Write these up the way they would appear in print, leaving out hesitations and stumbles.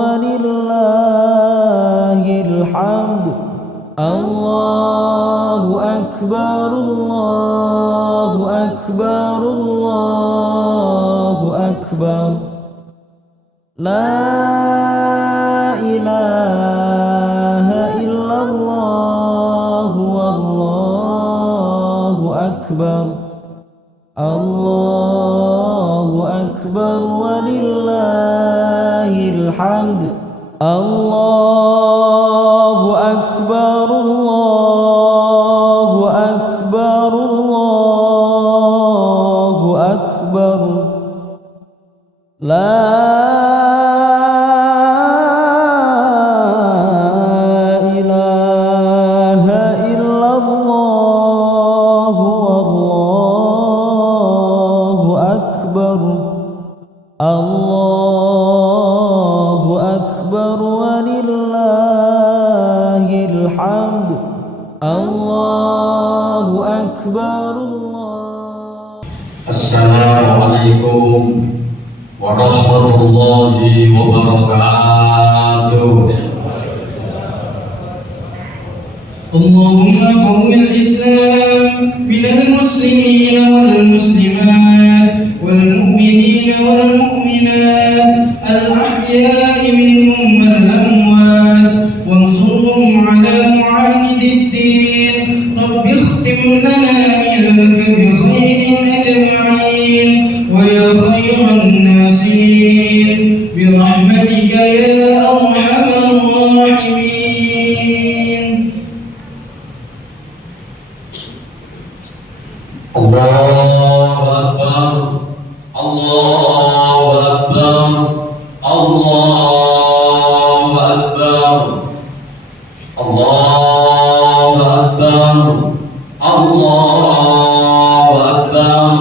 walillahil hamd. Allahu akbar, Allahu akbar, Allahu akbar. La ilaha illallah wallahu akbar. Allahu akbar walillahil hamd. Allahu akbar, Allahu akbar, Allahu akbar. La ilaha illallah wallahu akbar. Allahu akbar walillahil hamd. Allahu akbar. Assalamualaikum warahmatullahi wabarakatuh. Allahumma qawwil Islam minal muslimina wal muslimat wal mu'minina wal mu'minat al ahya'i minhum wal amwat wansurhum ala mu'anidid din. Rabbi ikhtim lana minka bi khairin ajma'in wa ya khairan nasirin bi rahmatika ya arhamar rahimin. Allahu akbar, Allahu akbar, Allahu akbar, Allahu akbar, Allahu akbar,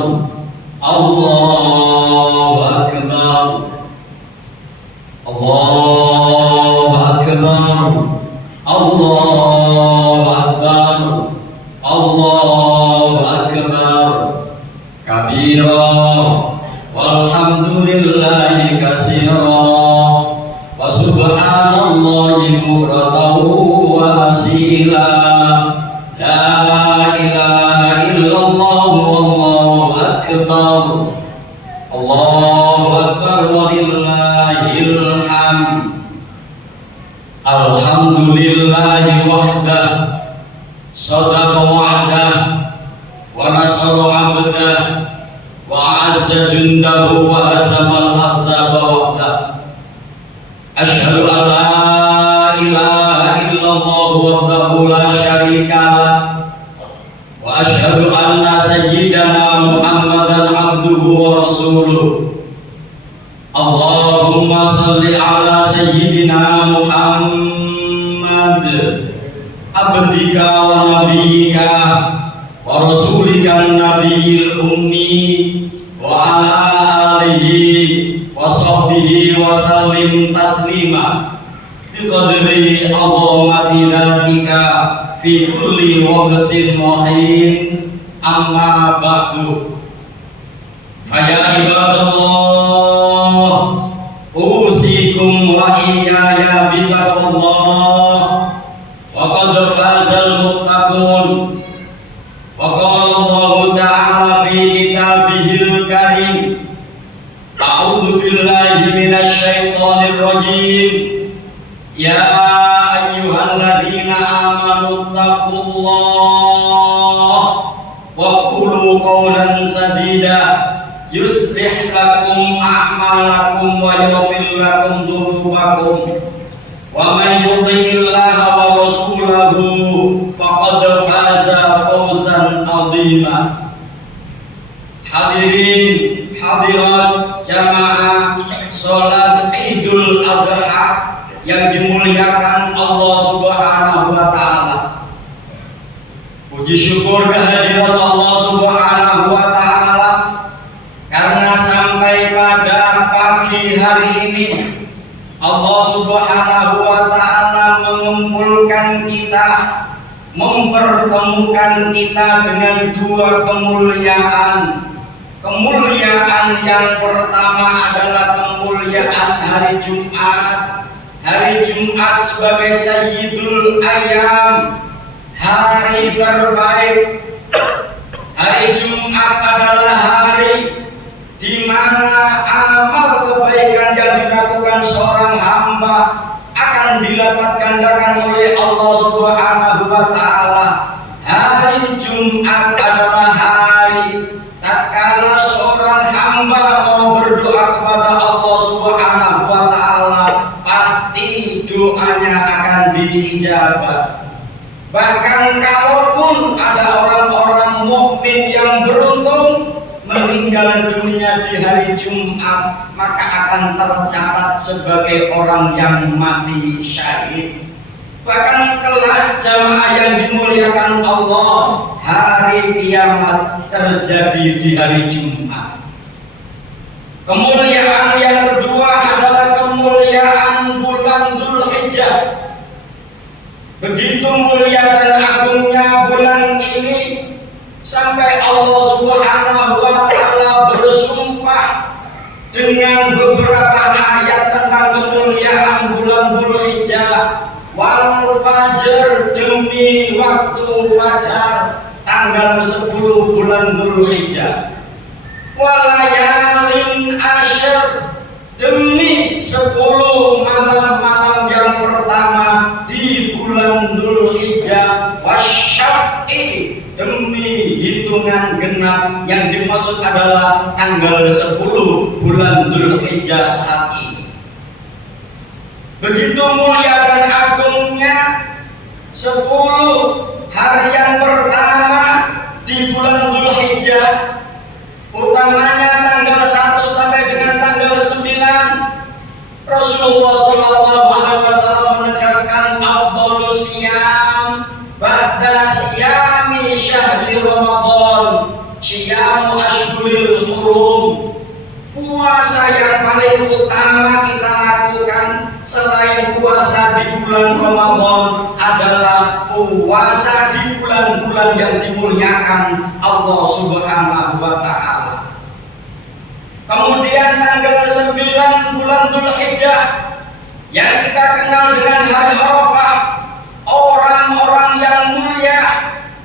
Allahu akbar, Allahu akbar, Allahu akbar, Allahu akbar kabira walhamdulillahi katsira wa subhanallahi bukratan wa asila. La ilaha illallah wallahu akbar. Allahu akbar walillahil hamd. Alhamdulillahi wahdah sadaqa wa'dah wa nasara 'abdah wa 'azza jundahu wa hazama al-ahzaba wahdah. Asyhadu an la ilaha illallah wahdahu la syarika lah wa asyhadu anna sayyidana Muhammadan 'abduhu wa rasuluh. Allahumma shalli ala sayyidina Muhammad abdika wa nabiyyika wa rasulika nabiyil ummi wa ala alihi wa sahbihi wa sallim taslima biqadri azamati dzatika fi kulli waqtin wa hin. Amma ba'du. Faya ibadallah usikum wa iyaya bitaqwallah wa qad fazal muttaqun. Wa qala Allah ta'ala fi kitabihil karim a'udzu billahi minasy syaithanir rajim. Ya ayyuhalladzina amanu taqullah wa qulu qawlan sadida yuslih lakum a'malakum wa yaghfir lakum dhunubakum wa man yuti'illaha wa rasulahu faqad faza fawzan 'azima. Hadirin hadirat jamaah salat Idul Adha yang dimuliakan Allah Subhanahu wa taala. Puji syukur kehadirat Allah Subhanahu wa taala karena sampai pada pagi hari ini Allah Subhanahu wa taala mengumpulkan kita, mempertemukan kita dengan dua kemuliaan. Kemuliaan yang pertama adalah kemuliaan kemuliaan hari Jumat. Hari Jumat sebagai Sayyidul Ayyam, hari terbaik. Hari Jumat adalah hari di mana amal kebaikan yang dilakukan seorang hamba akan dilipat gandakan oleh Allah Subhanahu wa taala. Hari Jumat adalah hari tatkala seorang hamba mau berdoa kepada Allah Subhanahu wa taala, pasti doanya akan diijabah. Bahkan kalaupun ada orang-orang mukmin yang beruntung meninggal dunia di hari Jumat, maka akan tercatat sebagai orang yang mati syahid. Bahkan kelak jamaah yang dimuliakan Allah, hari kiamat terjadi di hari Jumat. Kemuliaan yang kedua adalah kemuliaan bulan Dzulhijjah. Begitu mulia dan agungnya bulan ini sampai Allah Subhanahu wa taala bersumpah dengan beberapa ayat tentang kemuliaan bulan Dzulhijjah. Wal fajr, demi waktu fajar tanggal 10 bulan Dzulhijjah. Walayalin asyr, demi 10 malam-malam yang pertama di bulan Dzulhijjah. Wasyaf'i, demi hitungan genap yang dimaksud adalah tanggal 10 bulan Dzulhijjah saat ini. Begitu mulia dan agungnya 10 hari yang pertama di bulan Dzulhijjah, utamanya tanggal 1 sampai dengan tanggal 9. Rasulullah SAW menegaskan afdhalus siyam ba'da siyami syahri Ramadan syiyamu ashhuril hurum. Puasa yang paling utama kita lakukan selain puasa di bulan Ramadan adalah puasa di bulan-bulan yang dimuliakan Allah Subhanahu wa taala. Kemudian tanggal 9 bulan Dzulhijjah yang kita kenal dengan hari Arafah, orang-orang yang mulia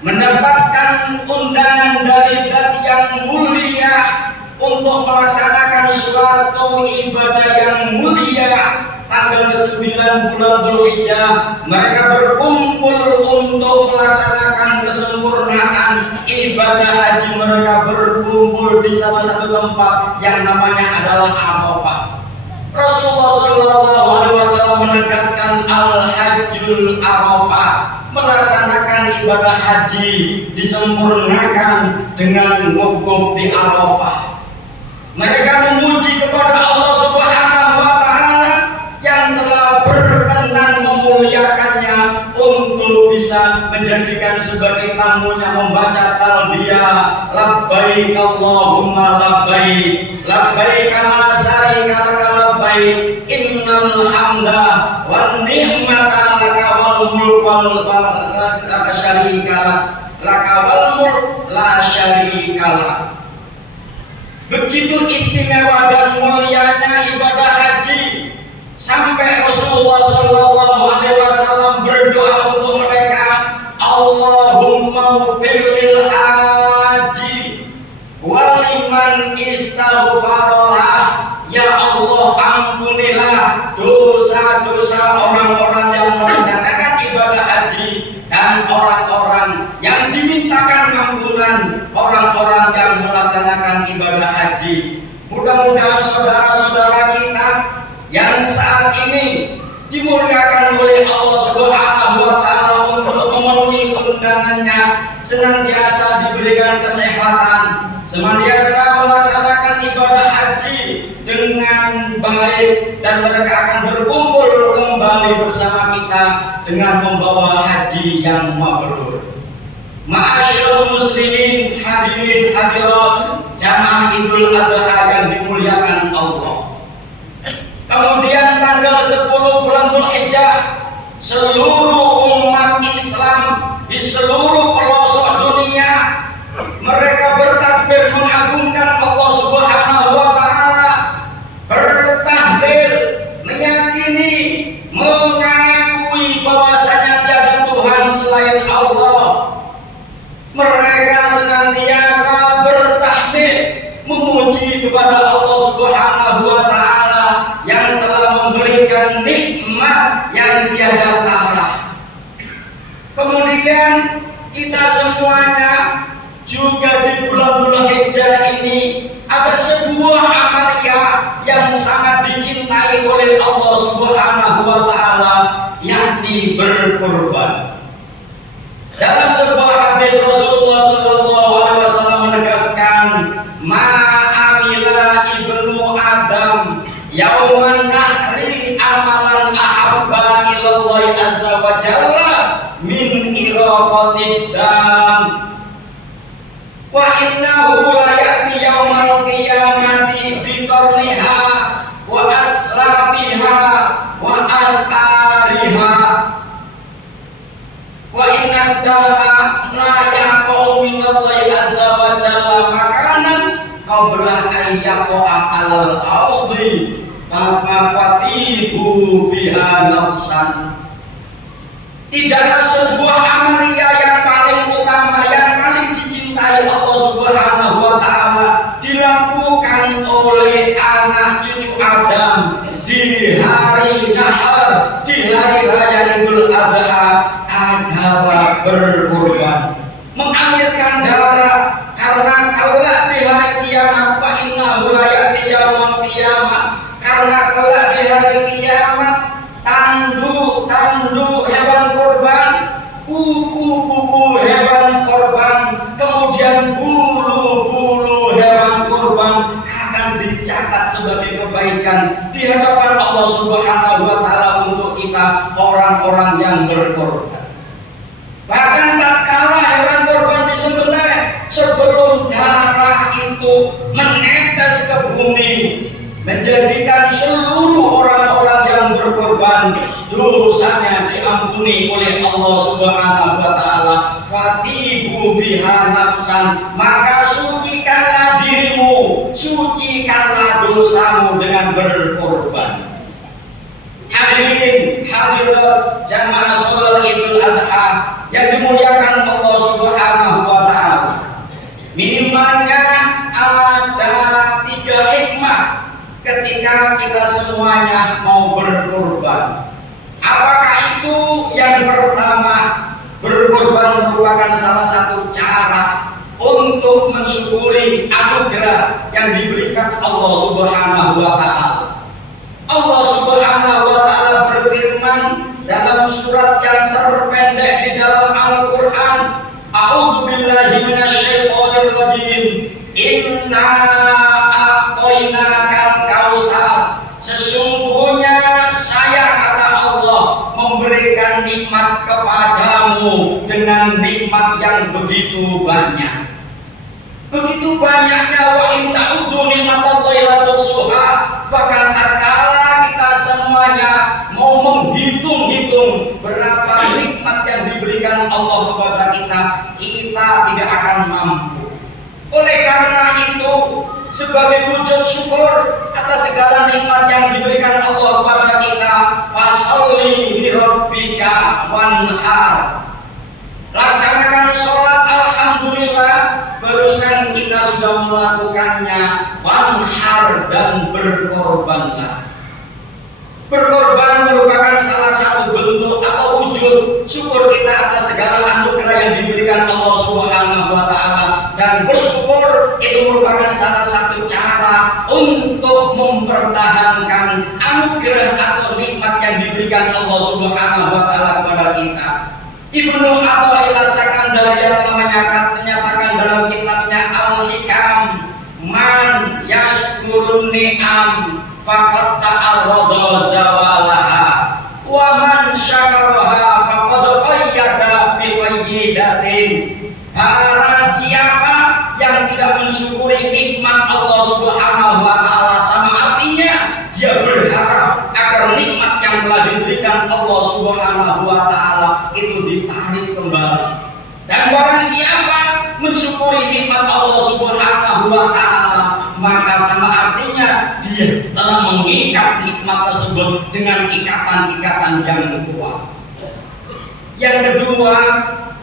mendapatkan undangan dari Zat yang mulia untuk melaksanakan suatu ibadah yang mulia. Tanggal 9 bulan Dzulhijjah mereka berkumpul untuk melaksanakan kesempurnaan ibadah haji. Mereka berkumpul di salah satu tempat yang namanya adalah Arafah. Rasulullah SAW menegaskan al-hajjul Arafah, melaksanakan ibadah haji disempurnakan dengan wukuf di Arafah. Mereka memuji kepada Allah Subhanahu wa taala yang telah berkenan memuliakannya untuk bisa menjadikan sebagai tamunya membaca talbiyah labbaik Allahumma labbaik labbaik la syarika laka labbaik innal hamda wan ni'mata laka wal mulk la syarika laka wal mulk la syarika lak. Begitu istimewa dan mulianya ibadah haji sampai Rasulullah SAW berdoa untuk mereka, Allahumma firlil haji waliman istaghfarallah. Ya Allah, ampunilah dosa-dosa orang-orang yang melaksanakan ibadah haji dan orang-orang yang dimintakan ampunan, orang-orang yang melaksanakan ibadah haji. Mudah-mudahan saudara-saudara kita yang saat ini dimuliakan oleh Allah Subhanahu wa taala untuk memenuhi undangannya senantiasa diberikan kesehatan, senantiasa melaksanakan ibadah haji dengan baik, dan mereka akan berkumpul kembali bersama kita dengan membawa haji yang mabrur. Ma'asyiral muslimin, hadirin hadirat jamaah Idul Adha yang dimuliakan Allah. Kemudian tanggal 10 bulan Dzulhijjah, seluruh umat Islam di seluruh pelosok dunia mereka bertakbir mengagungkan Allah Subhanahu wa taala, bertahlil ini mengakui bahwasanya tiada Tuhan selain Allah. Mereka senantiasa bertahmid, memuji kepada Allah Subhanahu wa taala yang telah memberikan nikmat yang tiada tara. Kemudian kita semuanya juga di bulan Dzulhijjah ini ada sebuah amalia yang sangat dicintai oleh Allah Subhanahu wa taala, yakni berkorban. Dalam sebuah hadis Rasulullah sallallahu alaihi wasallam menegaskan, "Ma'amila ibnu Adam yauman nahri amalan ahabba ilallahi azza wa jalla min iraqatid dam wa innahu la ya'ti yaumal qiyamati bi qarniha wa aslafiha wa asariha wa inna dama la yaqau min Allahi azza wa jalla makanan qabla an yaqa'a 'alal ardi fatibu biha nafsan." Tidaklah sebuah amalia yang paling utama, yang paling dicintai Allah Subhanahu wa taala dilakukan oleh anak cucu Adam di hari nahar, di hari raya Idul Adha adalah berkorban, mengalirkan darah, karena kelak di hari kiamat wa innahu la ya'ti yaumul qiyamah, karena kelak di hari kiamat tanduk hewan korban, kuku hewan korban, kemudian bulu hewan korban akan dicatat sebagai kebaikan di hadapan Allah Subhanahu wa taala untuk kita orang-orang yang berkorban. Bahkan tatkala hewan korban disembelih, sebelum darah itu menetes ke bumi, menjadikan seluruh orang-orang yang berkorban dosanya diampuni oleh Allah Subhanahu wa taala. Fatibu biha nafsan, maka sucikanlah dirimu, sucikanlah dosamu dengan berkorban. Hadirin hadirat jamaah salat Idul Adha yang dimuliakan Allah Subhanahu wa taala, minimalnya ada 3 hikmah ketika kita semuanya mau berkorban. Apakah itu? Yang pertama, berkorban merupakan salah satu cara untuk mensyukuri anugerah yang diberikan Allah Subhanahu wa taala. Allah Subhanahu wa taala berfirman dalam surat yang terpendek di dalam Al-Qur'an, A'udzu billahi minasyaitonir rajim. Inna a'tainakal kautsar. Sesungguhnya saya, kata Allah, memberikan nikmat kepadamu dengan nikmat yang begitu banyak. Begitu banyaknya, wa in ta'uddu ni'matallahi la tuhsuha. Bahkan tatkala kita semuanya mau menghitung-hitung berapa nikmat yang diberikan Allah kepada kita, kita tidak akan mampu. Oleh karena itu, sebagai wujud syukur atas segala nikmat yang diberikan Allah kepada kita, fasholli li rabbika wanhar. Laksanakan sholat alhamdulillah, barusan kita sudah melakukannya, wanhar, dan berkorbanlah. Berkorban merupakan salah satu bentuk atau wujud syukur kita atas segala anugerah yang diberikan Allah Subhanahu wa taala, dan bersyukur itu merupakan salah satu cara untuk mempertahankan anugerah atau nikmat yang diberikan Allah Subhanahu wa taala kepada kita. Ibnu Athaillah Sakandaria telah menyatakan dalam kitabnya Al-Hikam, man yashkurun ni'am faqad ta'arrada zawalaha wa man syakaraha faqad qayyada bi qayyidatin. Barang siapa yang tidak mensyukuri nikmat Allah Subhanahu wa taala, sama artinya dia berharap agar nikmat yang telah diberikan Allah Subhanahu wa taala itu ditarik kembali. Dan barang siapa mensyukuri nikmat Allah Subhanahu wa taala, maka sama artinya satunya dia telah mengikat nikmat tersebut dengan ikatan-ikatan yang kuat. Yang kedua,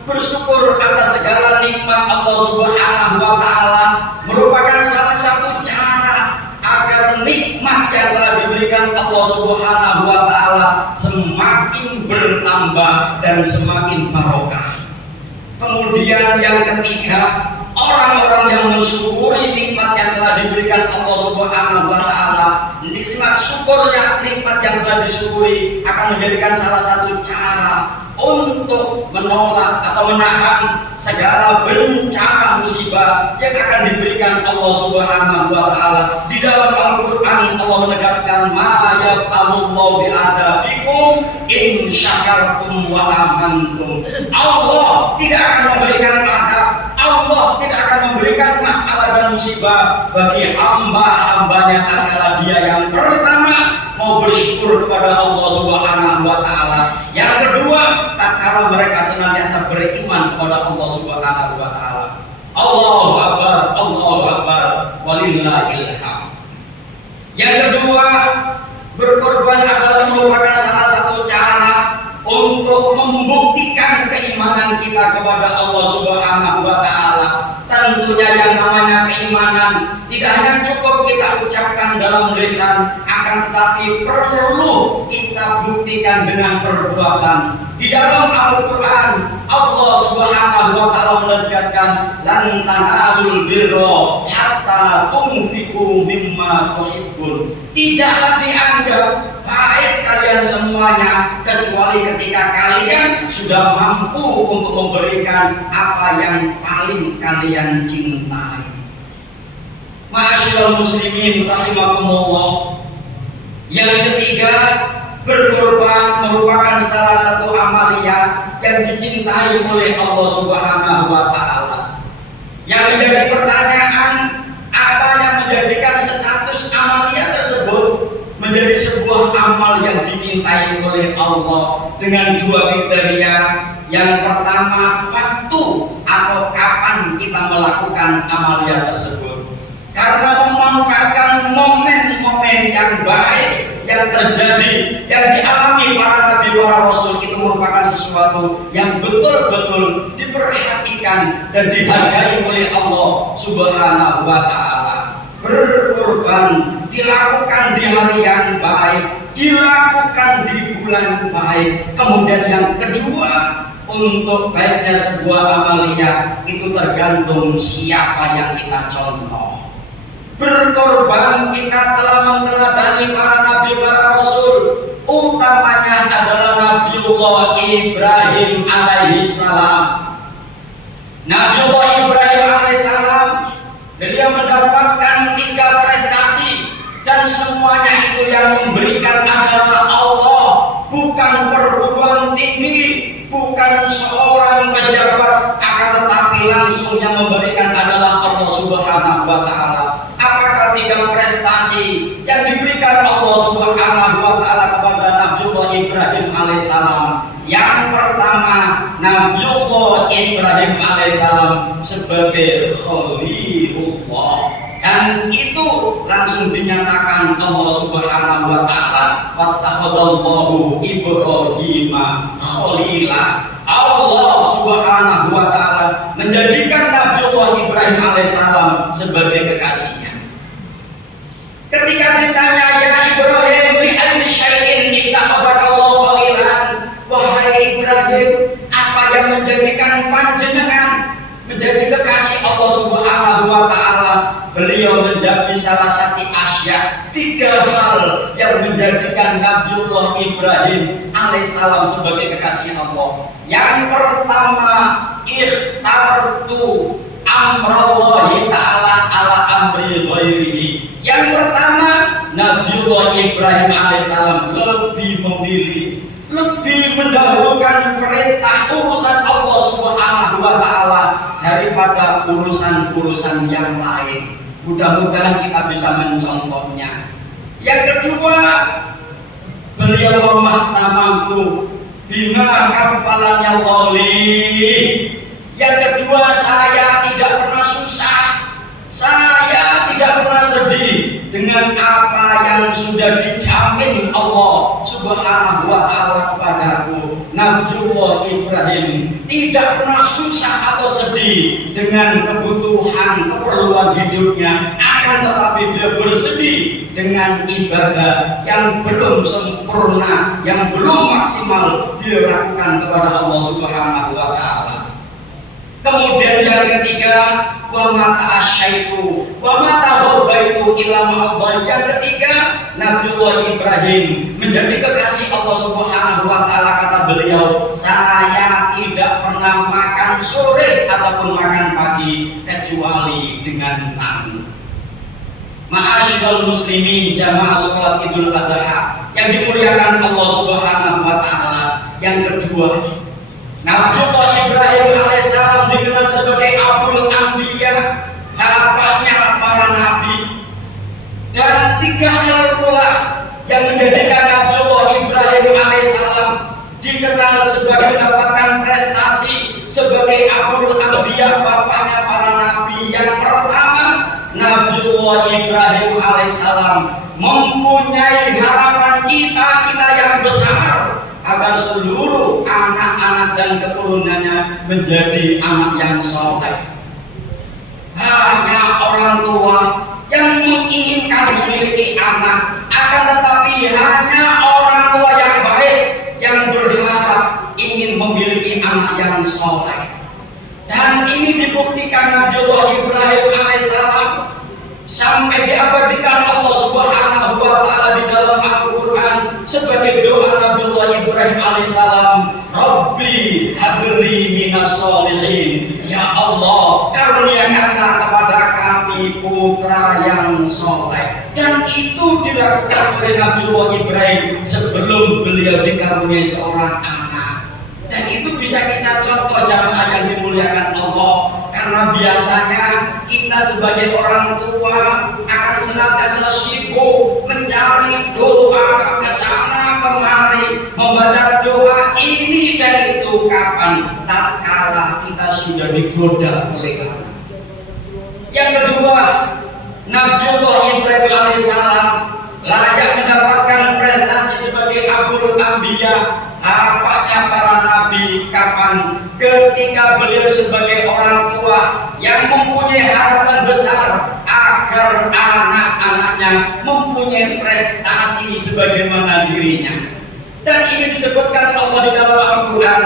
bersyukur atas segala nikmat Allah Subhanahu wa Ta'ala merupakan salah satu cara agar nikmat yang telah diberikan Allah Subhanahu wa Ta'ala semakin bertambah dan semakin barokah. Kemudian yang ketiga, orang-orang yang mensyukuri nikmat yang telah diberikan Allah Subhanahu wa Ta'ala, nikmat syukurnya, nikmat yang telah disyukuri akan menjadikan salah satu cara untuk menolak atau menahan segala bencana musibah yang akan diberikan Allah Subhanahu wa Ta'ala. Di dalam Al-Qur'an Allah menegaskan, ma yaf'alullahu bi'adabikum in syakartum wa amantum. Allah tidak akan memberikan adab, Allah tidak akan memberikan masalah dan musibah bagi hamba-hambanya adalah dia yang pertama mau bersyukur kepada Allah Subhanahu wa Ta'ala. Yang kedua, tatkala mereka senantiasa beriman kepada Allah Subhanahu wa Ta'ala. Allahu Akbar, walillahil hamd. Yang kedua, berkorban adalah merupakan salah satu cara untuk membuktikan keimanan kita kepada Allah Subhanahu wa Ta'ala. Tentunya yang namanya keimanan tidak hanya cukup kita ucapkan dalam lisan, akan tetapi perlu kita buktikan dengan perbuatan. Di dalam Al-Qur'an Allah Subhanahu wa Ta'ala menegaskan, lan tanalul birra hatta tunfiqu mimma tuhibbun. Tidaklah dianggap baik kalian semuanya kecuali ketika kalian sudah mampu untuk memberikan apa yang paling kalian cintai. Ma'asyiral muslimin rahimakumullah. Yang ketiga, berkorban merupakan salah satu amalia yang dicintai oleh Allah Subhanahu wa Ta'ala. Yang menjadi pertanyaan, apa yang menjadikan status amalia tersebut menjadi sebuah amal yang dicintai oleh Allah dengan dua kriteria. Yang pertama, waktu atau kapan kita melakukan amalia tersebut. Karena memanfaatkan momen-momen yang baik yang terjadi, yang dialami para nabi, para rasul, itu merupakan sesuatu yang betul-betul diperhatikan dan dihargai oleh Allah Subhanahu wa Ta'ala. Berkorban dilakukan di hari yang baik, dilakukan di bulan baik. Kemudian yang kedua, untuk baiknya sebuah amalia itu tergantung siapa yang kita contoh. Berkorban kita telah meneladani para nabi, para rasul, utamanya adalah Nabiullah Ibrahim alaihissalam. Nabiullah Ibrahim alaihissalam, beliau mendapatkan 3 prestasi dan semuanya itu yang memberikan adalah Allah, bukan perguruan tinggi, bukan seorang pejabat, akan tetapi langsung yang memberikan adalah Allah Subhanahu wa Ta'ala. Apakah 3 prestasi yang diberikan Allah Subhanahu wa Ta'ala kepada Nabiullah Ibrahim alaihissalam? Yang pertama, Nabiullah Ibrahim alaihissalam sebagai Khalilullah, dan itu langsung dinyatakan Allah Subhanahu wa Ta'ala, wattakhadallahu Ibrahim khalila. Allah Subhanahu wa Ta'ala menjadikan Nabiullah Ibrahim alaihissalam sebagai kekasihnya. Ketika ditanya, ya Ibrahim, li ayyi syai'in ittakhadhakallahu khalilan, wahai Ibrahim, apa yang menjadikan panjenengan menjadi kekasih Allah Subhanahu wa Ta'ala? Beliau menjawab salah satu asya, 3 hal yang menjadikan Nabiullah Ibrahim alaihissalam sebagai kekasih Allah. Yang pertama, ikhtartu amrallahi ta'ala ala amri ghairihi. Yang pertama, Nabiullah Ibrahim alaihissalam lebih memilih, lebih mendahulukan perintah urusan Allah Subhanahu wa Ta'ala daripada urusan-urusan yang lain. Mudah-mudahan kita bisa mencontohnya. Yang kedua, beliau mahtamamtu bima kafalanya wali. Yang kedua, saya tidak pernah susah, saya tidak pernah sedih dengan dengan apa yang sudah dijamin Allah Subhanahu wa Ta'ala kepadaku. Nabiullah Ibrahim tidak pernah susah atau sedih dengan kebutuhan keperluan hidupnya, akan tetapi beliau bersedih dengan ibadah yang belum sempurna, yang belum maksimal beliau lakukan kepada Allah Subhanahu wa Ta'ala. Kemudian yang ketiga, wa ma ta'asyaitu wa ma tahabbaitu ila ma'adh. Yang ketiga, Nabiullah Ibrahim menjadi kekasih Allah Subhanahu wa Ta'ala. Kata beliau, saya tidak pernah makan sore ataupun makan pagi kecuali dengan tamu. Ma'asyiral muslimin jamaah salat Idul Adha yang dimuliakan Allah Subhanahu wa Ta'ala. Yang kedua, Nabiullah Ibrahim alaihissalam dikenal sebagai Abul Anbiya, bapaknya para nabi. Dan tiga hal pula yang menjadikan Nabiullah Ibrahim alaihissalam dikenal sebagai mendapatkan prestasi sebagai Abul Anbiya, bapaknya para nabi. Yang pertama, Nabiullah Ibrahim alaihissalam mempunyai harapan cita-cita yang besar agar seluruh anak-anak dan keturunannya menjadi anak yang saleh. Banyak orang tua yang menginginkan memiliki anak, akan tetapi hanya orang tua yang baik yang berharap ingin memiliki anak yang saleh. Dan ini dibuktikan Nabiullah Ibrahim alaihissalam sampai diabadikan Allah Subhanahu wa Ta'ala di dalam Al-Quran sebagai doa Nabiullah Ibrahim alaihissalam, Rabbi habli minas sholihin, ya Allah karuniakanlah kepada kami putra yang soleh. Dan itu dilakukan oleh Nabiullah Ibrahim sebelum beliau dikaruniai seorang anak. Dan itu bisa kita contoh jamaah yang dimuliakan Allah, karena biasanya kita sebagai orang tua akan senantiasa sibuk mencari doa kesana kemari, membaca doa ini dan itu. Kapan? Tatkala kita sudah digoda oleh anak. Yang kedua, Nabiullah Ibrahim alaihissalam layak mendapatkan prestasi sebagai Abul Anbiya, bapaknya para nabi. Kapan? Ketika beliau sebagai orang tua yang mempunyai harapan besar agar anak-anaknya mempunyai prestasi sebagaimana dirinya. Dan ini disebutkan Allah di dalam Al-Quran,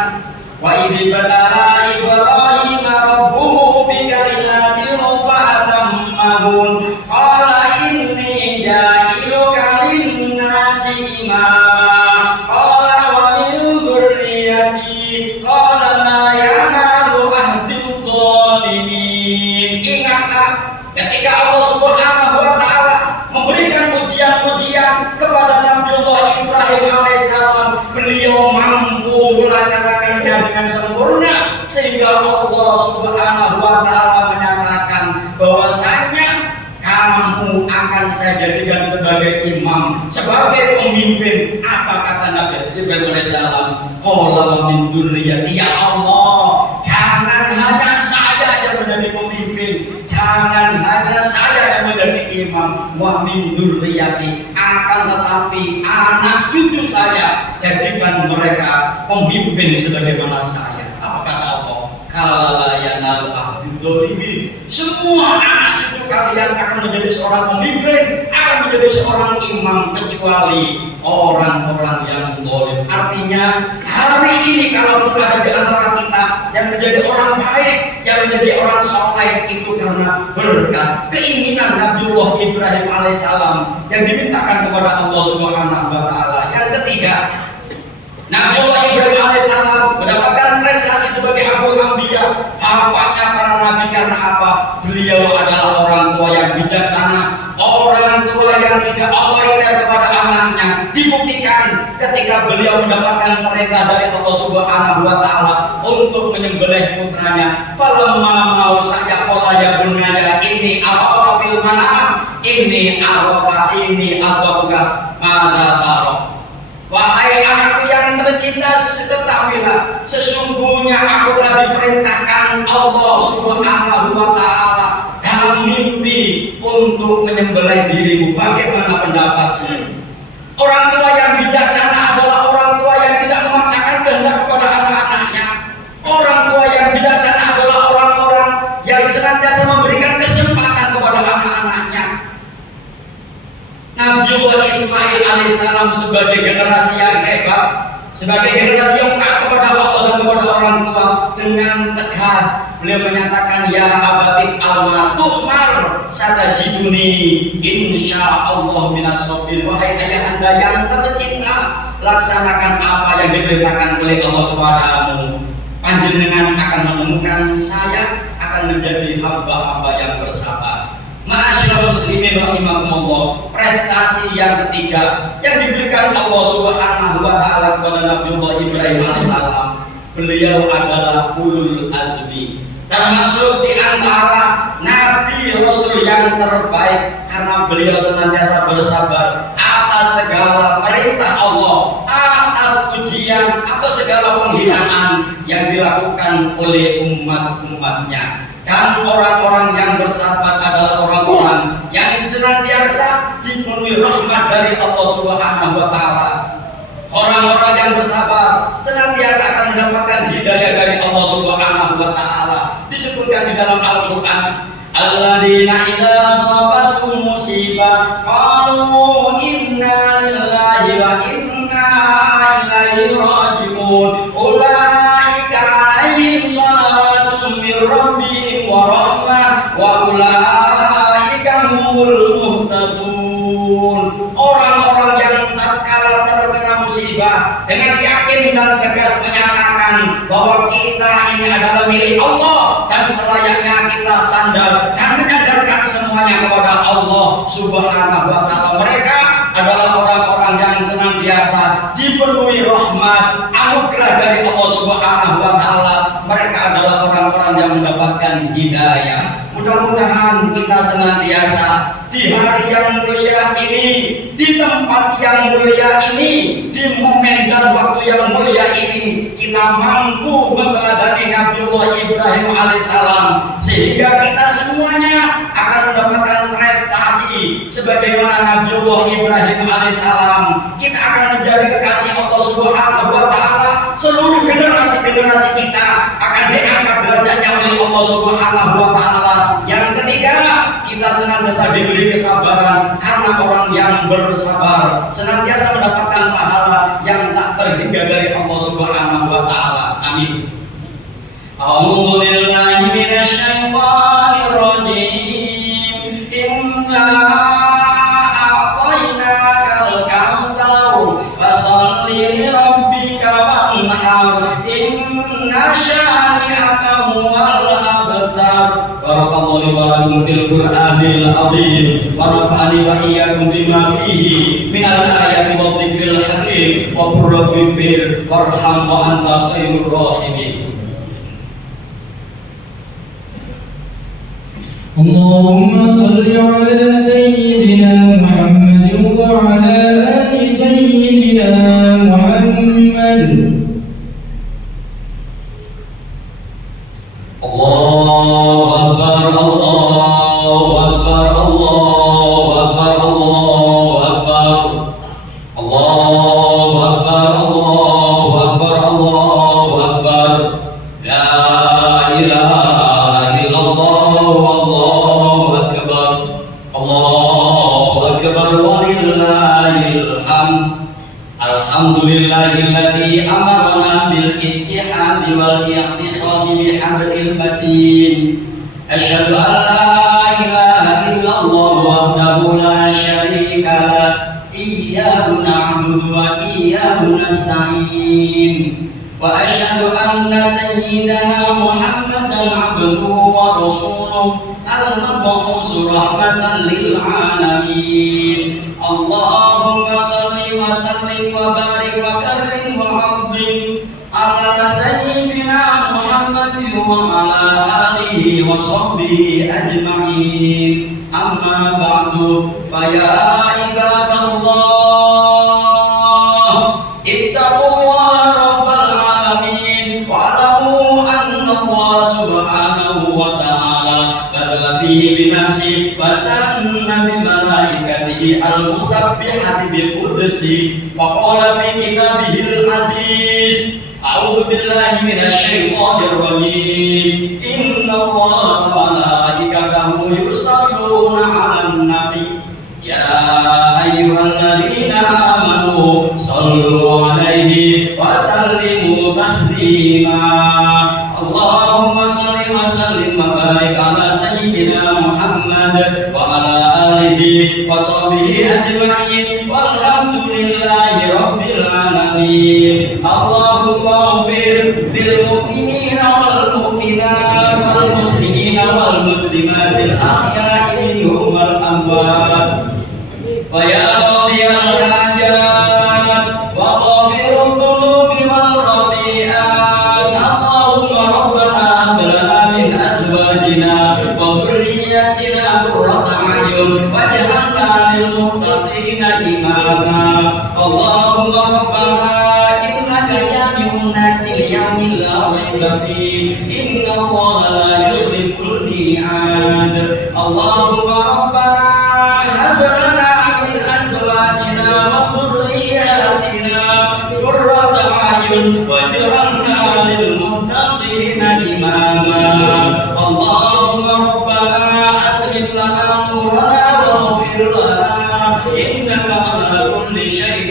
wa idh ibtala Ibrahim rabbuhu bikalimatin fa'atammahun qala inni ja'iluka lin-nasi imama qala wa min dzurriyyati qala la yanalu ahdil zalimin. Ingatlah ketika Allah Subhanahu wa Ta'ala memberikan ujian-ujian kepada Nabiullah Ibrahim alaihissalam, beliau mampu melaksanakannya dengan sempurna sehingga Allah Subhanahu wa Ta'ala menyatakan bahwasanya kamu akan saya jadikan sebagai imam, sebagai pemimpin. Apa kata Nabi Ibrahim alaihissalam? Qala wa min dzurriyyati, ya Allah jangan hanya saya yang menjadi pemimpin, jangan hanya saya yang menjadi imam, wa min dzurriyyati, akan tetapi anak cucu saya jadikan mereka pemimpin sebagaimana saya. Apa kata Allah? Kala yanal ahdul zalimin, semua anak cucu kalian akan menjadi seorang pemimpin, akan menjadi seorang imam, kecuali orang-orang yang zalim. Artinya hari ini kalau ada di antara kita yang menjadi orang baik, yang menjadi orang saleh, itu karena berkat keinginan Nabiullah Ibrahim alaihissalam yang dimintakan kepada Allah Subhanahu wa Ta'ala. Yang ketiga, Nabiullah Ibrahim alaihissalam mendapatkan prestasi sebagai Abul Anbiya, bapaknya para nabi. Karena apa? Beliau adalah orang tua yang bijaksana, orang tua yang tidak otoriter kepada anaknya. Dibuktikan ketika beliau mendapatkan perintah dari Allah Subhanahu wa Ta'ala untuk menyembelih putranya. Falamma mau saya qala ya bunaya inni araka fil manam inni araka inni adhaka madza tara. Wahai anakku yang tercinta, ketahuilah sesungguhnya aku telah diperintahkan Allah Subhanahu wa Ta'ala dalam mimpi untuk menyembelih dirimu. Bagaimana pendapatmu? Orang tua yang bijaksana adalah orang tua yang tidak memaksakan kehendak kepada anak-anaknya. Orang tua yang bijaksana adalah orang-orang yang senantiasa memberikan kesempatan kepada anak-anaknya. Nabiullah Ismail alaihissalam sebagai generasi yang hebat, sebagai generasi yang taat kepada Allah dan kepada orang tua, dengan tegas beliau menyatakan, ya abatif alma tu'mar satajiduni insyaallah minas sabirin. Wahai ayah anda yang tercinta, laksanakan apa yang diperintahkan oleh Allah kepadamu. Panjenengan akan menemukan saya akan menjadi hamba-hamba yang bersabar. Ma'asyiral muslimin rahimakumullah, prestasi yang ketiga yang diberikan Allah Subhanahu wa taala kepada Nabiullah Ibrahim alaihissalam, beliau adalah ulul azmi, termasuk di antara nabi rasul yang terbaik karena beliau senantiasa bersabar atas segala perintah Allah, atas ujian atau segala penghinaan yang dilakukan oleh umat-umatnya. Dan orang-orang yang bersabar adalah orang-orang yang senantiasa dipenuhi rahmat dari Allah Subhanahu wa taala. Orang-orang yang bersabar senantiasa akan mendapatkan hidayah dari Allah Subhanahu wa taala. Disebutkan di dalam Al-Qur'an, alladzina idza asabatuhum musibah qalu inna lillahi wa inna ilaihi raji'un. Ulaika 'alaihim shalawatun mir rabbihim wa rahmah wa ulaika humul muhtadun. Orang-orang yang tatkala terkena musibah dengan yakin dan tegas menyatakan bahwa kita ini adalah milik Allah dan selayaknya kita sandar dan menyandarkan semuanya kepada Allah Subhanahu wa taala. Mereka adalah orang-orang yang senantiasa dipenuhi rahmat, anugerah dari Allah Subhanahu wa taala. Mereka adalah orang-orang yang mendapatkan hidayah. Mudah-mudahan kita senantiasa di hari yang mulia ini, di tempat yang mulia ini, di momen dan waktu yang mulia ini, kita mampu meneladani Nabiullah Ibrahim alaihissalam, sehingga kita semuanya akan mendapatkan prestasi sebagaimana Nabiullah Ibrahim alaihissalam. Kita akan menjadi kekasih Allah Subhanahu wa taala. Seluruh generasi-generasi kita akan diangkat derajatnya oleh Allah Subhanahu wa taala. Yang ketiga, kita senantiasa diberi kesabaran karena orang yang bersabar senantiasa mendapatkan pahala yang tak terhingga dari Allah Subhanahu wa taala. Amin. A'udzu billahi minasy syaithanir rajim. Inna a'tainakal kautsar fashalli li rabbika wanhar. Inna syani'aka huwal abtar. Barakallahu wa lakum fil Qur'anil azim wa nafa'ani wa iyyakum bima fihi minal ayati wa dzikril hakim wa qur rabbi fir warham wa anta khairur rahimin. Allahumma salli ala sayyidina Muhammad wa ala ali sayyidina Muhammad. Allahu Akbar, Allahu Akbar, Allahu Akbar, Allahu Akbar, Allahu Akbar, Allahu Akbar, Allahu Akbar. La ilaha illallah, Allahu Akbar, Allahu Akbar, walillahil hamd. Alhamdulillahilladzi amarna bil ittihad wal i'tisam bihablil matin. Asyhadu an la ilaha illallah wahdahu la syarika lah. Iyyahu na'budu wa iyyahu nasta'in. Wa asyhadu anna sayyidana Muhammadan 'abduhu wa rasuluhu al-mab'uts rahmatan lil alamin. Allahumma salli wa sallim wa barik wa karrim wa 'azzim ala sayyidina Muhammad wa ala alihi wa sahbihi ajma'in. Amma ba'du, fa ya ibadallah, ittaqullaha rabbal alamin wa alamu anna Allah subhanahu wa ta'ala bada fi binafsi القدسي فقال في كتابه العزيز أعوذ بالله من الشيطان الرجيم إن الله وملائكته يصلون على النبي يا أيها الذين آمنوا صلوا عليه وسلموا تسليما اللهم صل وسلم وبارك على سيدنا محمد وعلى آله وصحبه أجمعين والحمد لله رب العالمين اللهم اغفر للمؤمنين والمؤمنات والمسلمين والمسلمات الأحياء منهم والأموات ويا قاضي الحاجات وغافر الذنوب والخطيئات اللهم ربنا هب لنا من أزواجنا وذرياتنا قرة أعين واجعلنا للمتقين إماما اللهم ربنا إنك جامع الناس ليوم لا ريب فيه إن الله لا يخلف الميعاد اللهم ربنا هب لنا من أزواجنا وذرياتنا قرة أعين واجعلنا للمتقين إماما اللهم ربنا أسلم لنا نورنا واغفر لنا إنك على كل شيء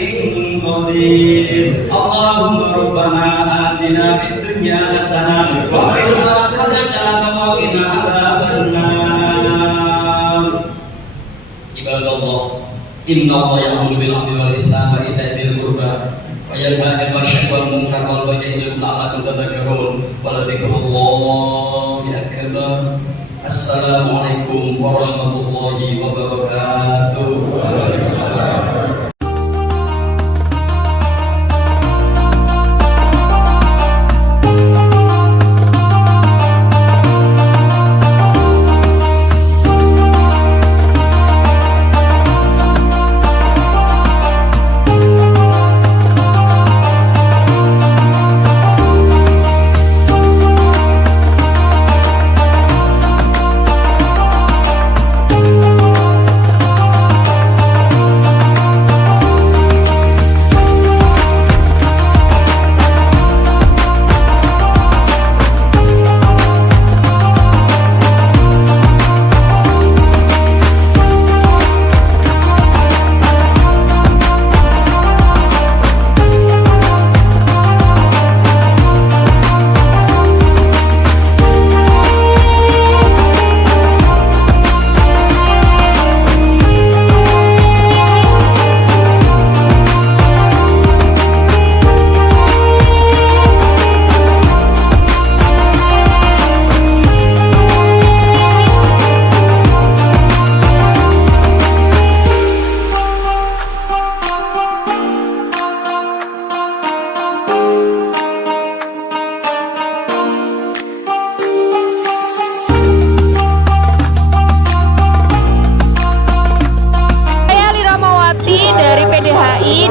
قدير اللهم ربنا آتنا في الدنيا حسنة وفي الآخرة حسنة وقنا عذاب النار عباد الله إن الله يأمر بالعدل والإحسان وإيتاء ذي القربى وينهى عن الفحشاء والمنكر والبغي يعظكم لعلكم تذكرون ولذكر الله أكبر السلام عليكم ورحمة الله وبركاته.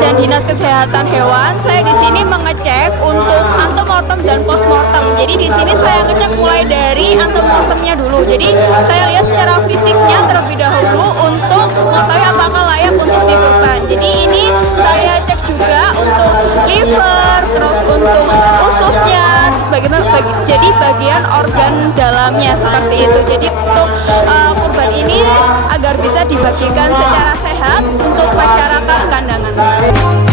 dan Dinas Kesehatan Hewan. Saya di sini mengecek untuk antemortem dan postmortem. Jadi di sini saya ngecek mulai dari antemortemnya dulu. Jadi saya lihat secara fisiknya terlebih dahulu untuk mengetahui apakah layak untuk dikurban. Jadi ini saya cek juga untuk liver, terus untuk ususnya, jadi bagian organ dalamnya seperti itu. Jadi untuk kurban ini agar bisa dibagikan secara sehat untuk masyarakat kandangan.